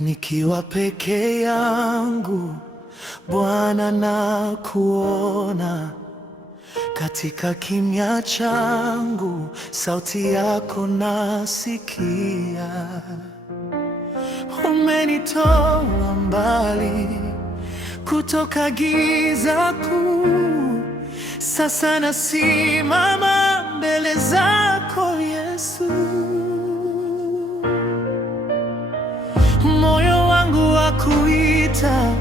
Nikiwa peke yangu, Bwana, nakuona. Katika kimya changu, sauti yako nasikia. Umenitoa mbali kutoka giza kuu, sasa nasimama mbele zako Yesu. Moyo wangu wakuita,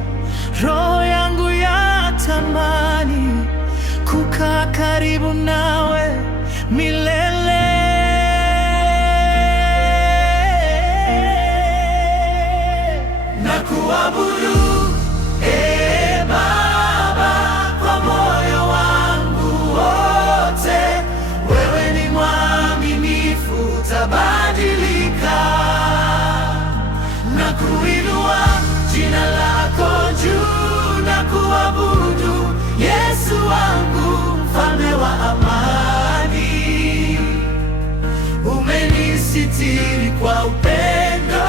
roho yangu yatamani kukaa karibu nawe milele. Nakuabudu Baba kwa moyo wangu wote, wewe ni mwaminifu, utabadilika. Nakuinua jina lako juu, nakuabudu Yesu wangu, mfalme wa amani. Umenisitiri kwa upendo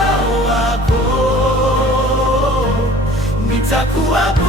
wako, nitakuabudu.